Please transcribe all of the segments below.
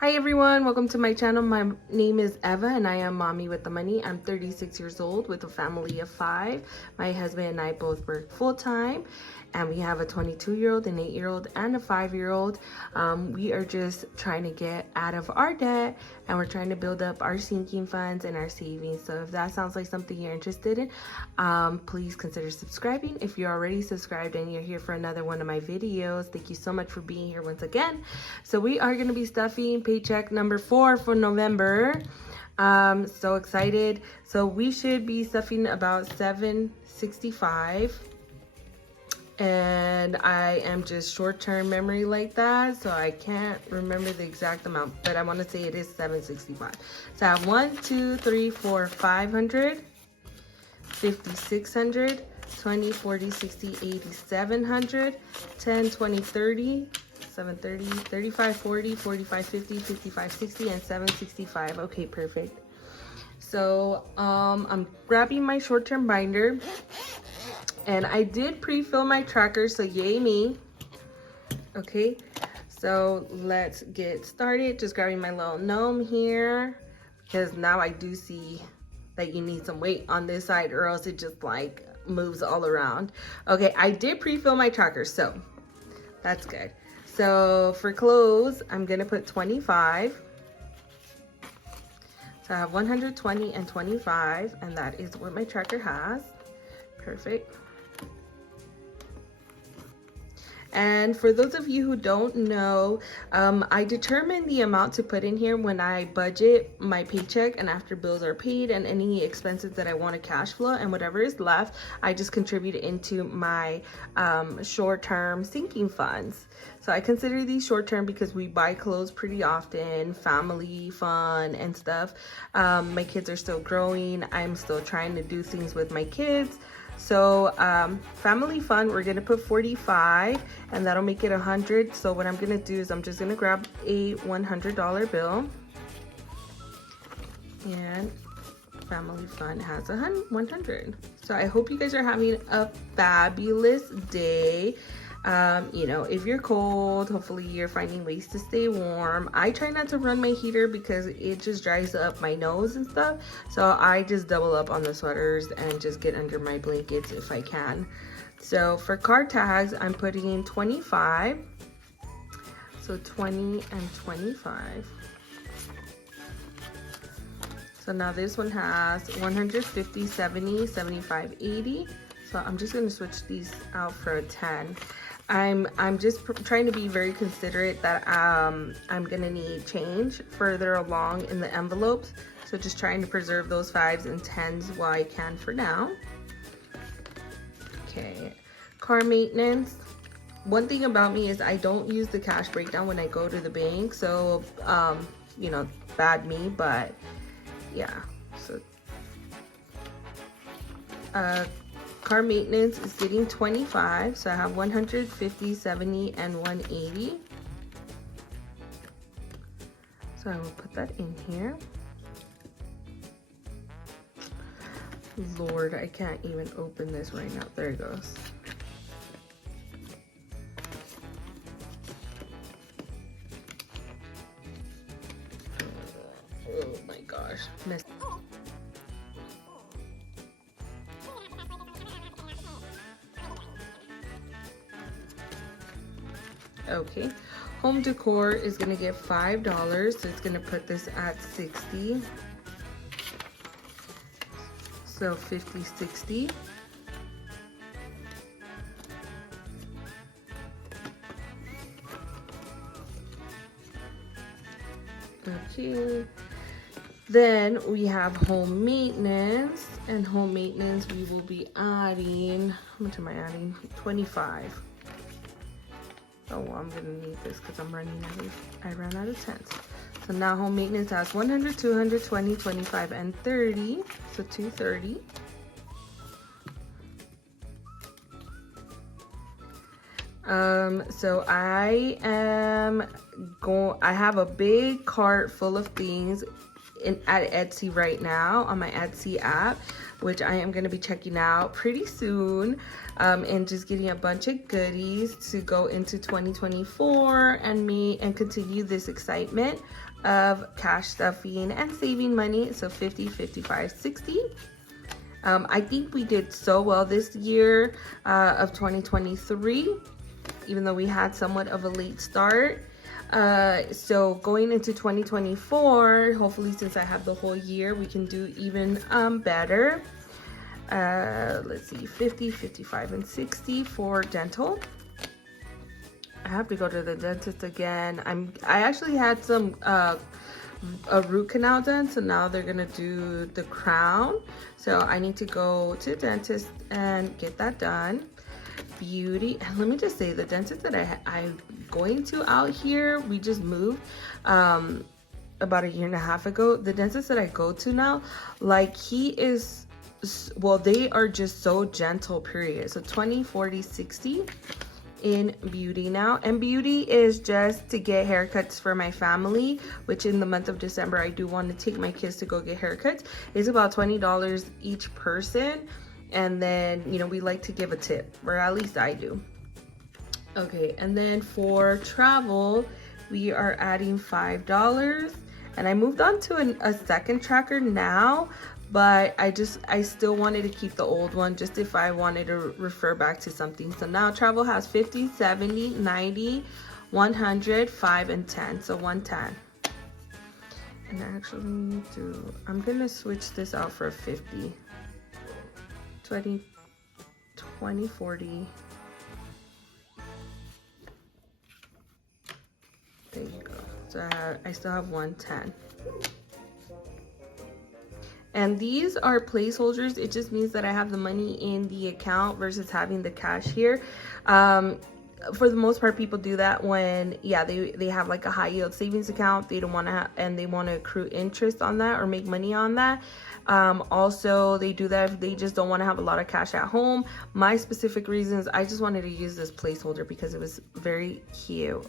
Hi everyone, welcome to my channel. My name is Eva and I am mommy with the money. I'm 36 years old with a family of 5. My husband and I both work full-time and we have a 22-year-old, an 8-year-old, and a 5-year-old. We are just trying to get out of our debt and we're trying to build up our sinking funds and our savings. So if that sounds like something you're interested in, please consider subscribing. If you're already subscribed and you're here for another one of my videos, thank you so much for being here once again. So we are going to be stuffing paycheck number 4 for November. So excited. So we should be stuffing about $765, and I am just short-term memory like that, so I can't remember the exact amount, but I want to say it is $765. So I have 1, 2, 3, 4, 500, 50, 600, 20, 40, 60, 80, 700, 10, 20, 30, 730, 35, 40, 45, 50, 55, 60, and 765. Okay, perfect. So I'm grabbing my short-term binder, and I did pre-fill my tracker, so yay me. Okay, so let's get started. Just grabbing my little gnome here, because now I do see that you need some weight on this side or else it just like moves all around. Okay, I did pre-fill my tracker, so that's good. So for clothes, I'm gonna put 25. So I have 120 and 25, and that is what my tracker has. Perfect. And for those of you who don't know, I determine the amount to put in here when I budget my paycheck and after bills are paid and any expenses that I want to cash flow, and whatever is left, I just contribute into my short-term sinking funds. So I consider these short-term because we buy clothes pretty often, family fun and stuff. My kids are still growing. I'm still trying to do things with my kids. So family fun, we're gonna put 45, and that'll make it 100. So what I'm gonna do is I'm just gonna grab a $100 bill, and family fun has 100. So I hope you guys are having a fabulous day. You know, if you're cold, hopefully you're finding ways to stay warm. I try not to run my heater because it just dries up my nose and stuff. So I just double up on the sweaters and just get under my blankets if I can. So for card tags, I'm putting in 25. So 20 and 25. So now this one has 150, 70, 75, 80. So I'm just gonna switch these out for a 10. I'm just trying to be very considerate that I'm gonna need change further along in the envelopes. So just trying to preserve those 5s and 10s while I can for now. Okay, car maintenance. One thing about me is I don't use the cash breakdown when I go to the bank. So, you know, bad me, but yeah. So, car maintenance is getting 25, so I have 150, 70, and 180. So I will put that in here. Lord, I can't even open this right now. There it goes. Oh my gosh. Okay, home decor is gonna get $5, so it's gonna put this at 60. So 50, 60. Okay, then we have home maintenance, and home maintenance we will be adding, how much am I adding? 25. Oh, well, I'm gonna need this because I ran out of cents. So now home maintenance has 100, 200, 20, 25, and 30. So 230. So I have a big cart full of things at Etsy right now on my Etsy app, which I am going to be checking out pretty soon, and just getting a bunch of goodies to go into 2024 and continue this excitement of cash stuffing and saving money. So 50, 55, 60. I think we did so well this year of 2023, even though we had somewhat of a late start. So going into 2024, hopefully since I have the whole year, we can do even better. Let's see, 50, 55, and 60 for dental. I have to go to the dentist again. I actually had some a root canal done, so now they're gonna do the crown, so I need to go to the dentist and get that done. Beauty, and let me just say, the dentist that I'm going to out here, we just moved about a year and a half ago. The dentist that I go to now, like, he is, well, they are just so gentle, period. So 20, 40, 60 in beauty now. And beauty is just to get haircuts for my family, which in the month of December I do want to take my kids to go get haircuts. It's about $20 each person, and then, you know, we like to give a tip, or at least I do. Okay, and then for travel, we are adding $5, and I moved on to a second tracker now, but I still wanted to keep the old one just if I wanted to refer back to something. So now travel has 50, 70, 90, 100, 5, and 10. So 110. And actually I'm gonna switch this out for 50. 20, 20, 40. There you go. So I still have 110. And these are placeholders. It just means that I have the money in the account versus having the cash here. For the most part, people do that when, yeah, they have like a high yield savings account. They don't want to and they want to accrue interest on that or make money on that. Also, they do that if they just don't want to have a lot of cash at home. My specific reasons, I just wanted to use this placeholder because it was very cute.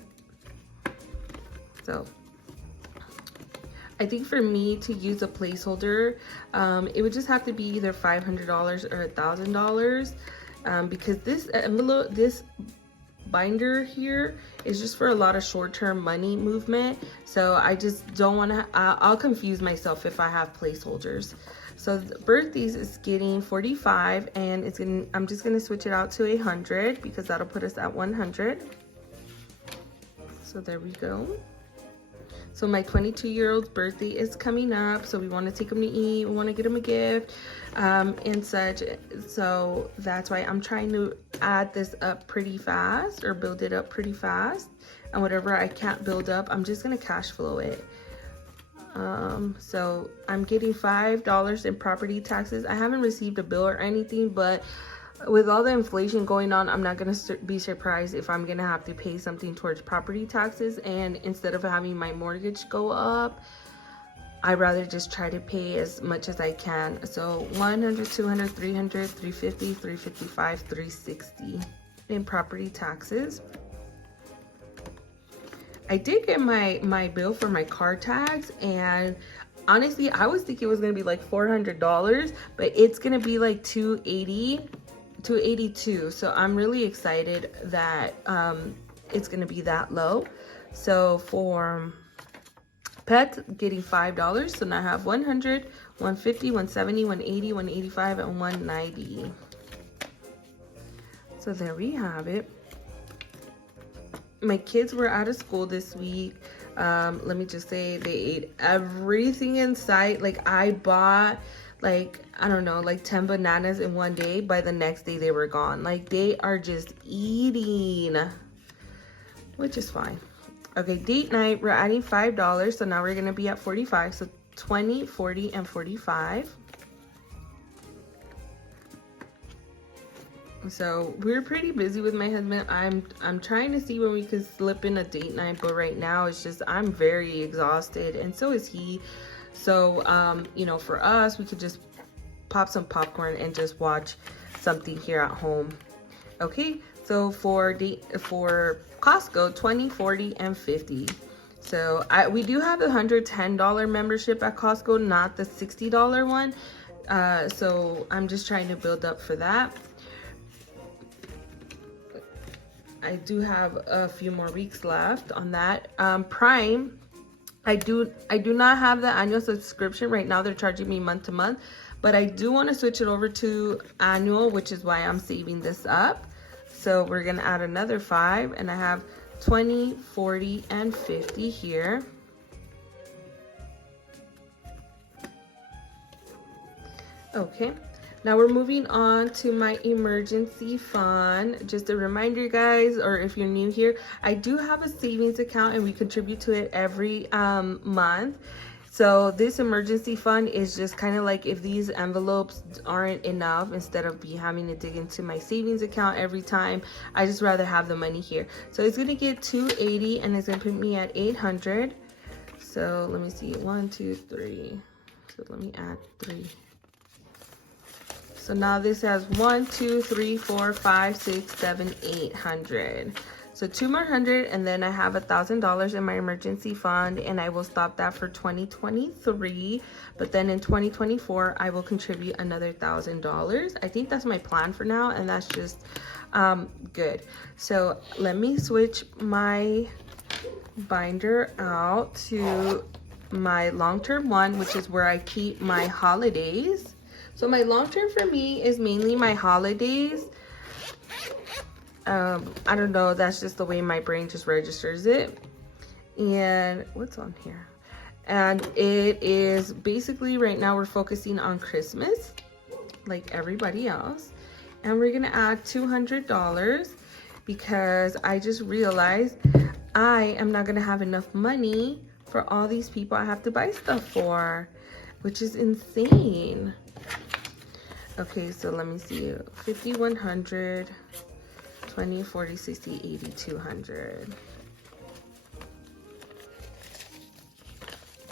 So I think for me to use a placeholder, it would just have to be either $500 or $1,000, because this envelope, this binder here is just for a lot of short-term money movement. So I just don't want to, I'll confuse myself if I have placeholders. So birthdays is getting 45, and I'm just gonna switch it out to 100 because that'll put us at 100. So there we go. So my 22-year-old's birthday is coming up, so we want to take him to eat, we want to get him a gift, and such. So that's why I'm trying to add this up pretty fast, or build it up pretty fast. And whatever I can't build up, I'm just gonna cash flow it. So I'm getting $5 in property taxes. I haven't received a bill or anything, but with all the inflation going on, I'm not going to be surprised if I'm going to have to pay something towards property taxes. And instead of having my mortgage go up, I'd rather just try to pay as much as I can. So 100, 200, 300, 350, 355, 360 in property taxes. I did get my bill for my car tags, and honestly, I was thinking it was going to be like $400, but it's going to be like $282. So I'm really excited that it's gonna be that low. So for pets, getting $5. So now I have 100, 150, 170, 180, 185, and 190. So there we have it. My kids were out of school this week. Let me just say, they ate everything in sight. Like, I bought, like, I don't know, like 10 bananas in one day. By the next day, they were gone. Like, they are just eating, which is fine. Okay, date night, we're adding $5. So now we're going to be at 45. So 20, 40, and 45. So we're pretty busy with my husband. I'm trying to see when we could slip in a date night, but right now it's just, I'm very exhausted, and so is he. So you know, for us, we could just pop some popcorn and just watch something here at home. Okay, so for Costco, 20, 40, and 50. So we do have the $110 membership at Costco, not the $60 one. So I'm just trying to build up for that. I do have a few more weeks left on that. Prime, I do not have the annual subscription right now. They're charging me month to month, but I do want to switch it over to annual, which is why I'm saving this up. So we're gonna add another 5, and I have 20, 40, and 50 here. Okay, now we're moving on to my emergency fund. Just a reminder, guys, or if you're new here, I do have a savings account and we contribute to it every month. So this emergency fund is just kind of like if these envelopes aren't enough, instead of me having to dig into my savings account every time, I just rather have the money here. So it's gonna get 280 and it's gonna put me at 800. So let me see, 1, 2, 3. So let me add 3. So now this has 1, 2, 3, 4, 5, 6, 7, 800. So 2 more hundred, and then I have $1,000 in my emergency fund, and I will stop that for 2023. But then in 2024, I will contribute another $1,000. I think that's my plan for now, and that's just good. So let me switch my binder out to my long-term one, which is where I keep my holidays. So my long term for me is mainly my holidays. I don't know, that's just the way my brain just registers it. And what's on here? And it is basically right now we're focusing on Christmas, like everybody else. And we're gonna add $200 because I just realized I am not gonna have enough money for all these people I have to buy stuff for, which is insane. Okay, so let me see, 50, 100, 20, 40, 60, 80, 200.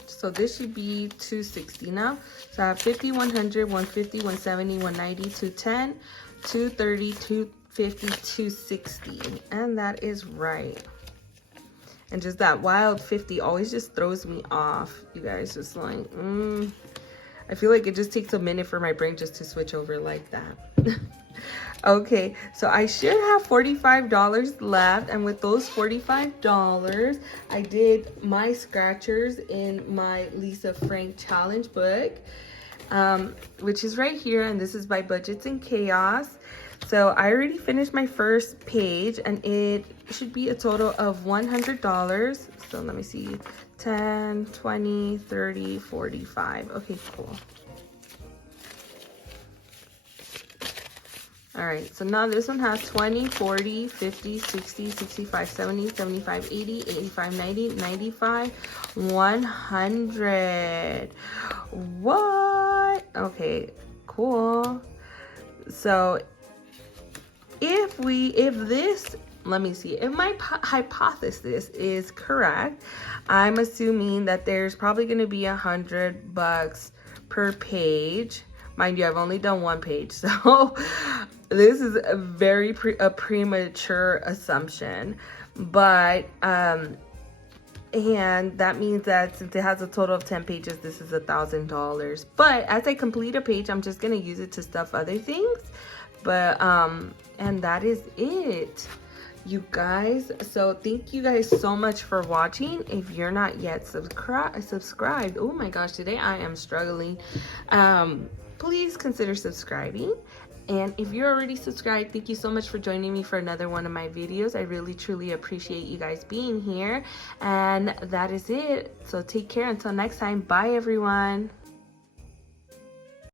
So this should be 260 now. So I have 50, 100, 150, 170, 190, 210, 230, 250, 260. And that is right. And just that wild 50 always just throws me off. You guys, just like, I feel like it just takes a minute for my brain just to switch over like that. Okay, so I should have $45 left, and with those $45, I did my scratchers in my Lisa Frank challenge book, which is right here, and this is by Budgets and Chaos. So I already finished my first page, and it should be a total of $100. So let me see, 10, 20, 30, 45. Okay, cool. All right, so now this one has 20, 40, 50, 60, 65, 70, 75, 80, 85, 90, 95, 100. What? Okay, cool. So if this, let me see, if my hypothesis is correct, I'm assuming that there's probably going to be $100 per page. Mind you, I've only done one page, so this is a very premature assumption. But and that means that since it has a total of 10 pages, this is $1,000. But as I complete a page, I'm just gonna use it to stuff other things. But and that is it, you guys. So thank you guys so much for watching. If you're not yet subscribed, oh my gosh, today I am struggling. Please consider subscribing. And if you're already subscribed, thank you so much for joining me for another one of my videos. I really truly appreciate you guys being here. And that is it. So take care until next time. Bye everyone.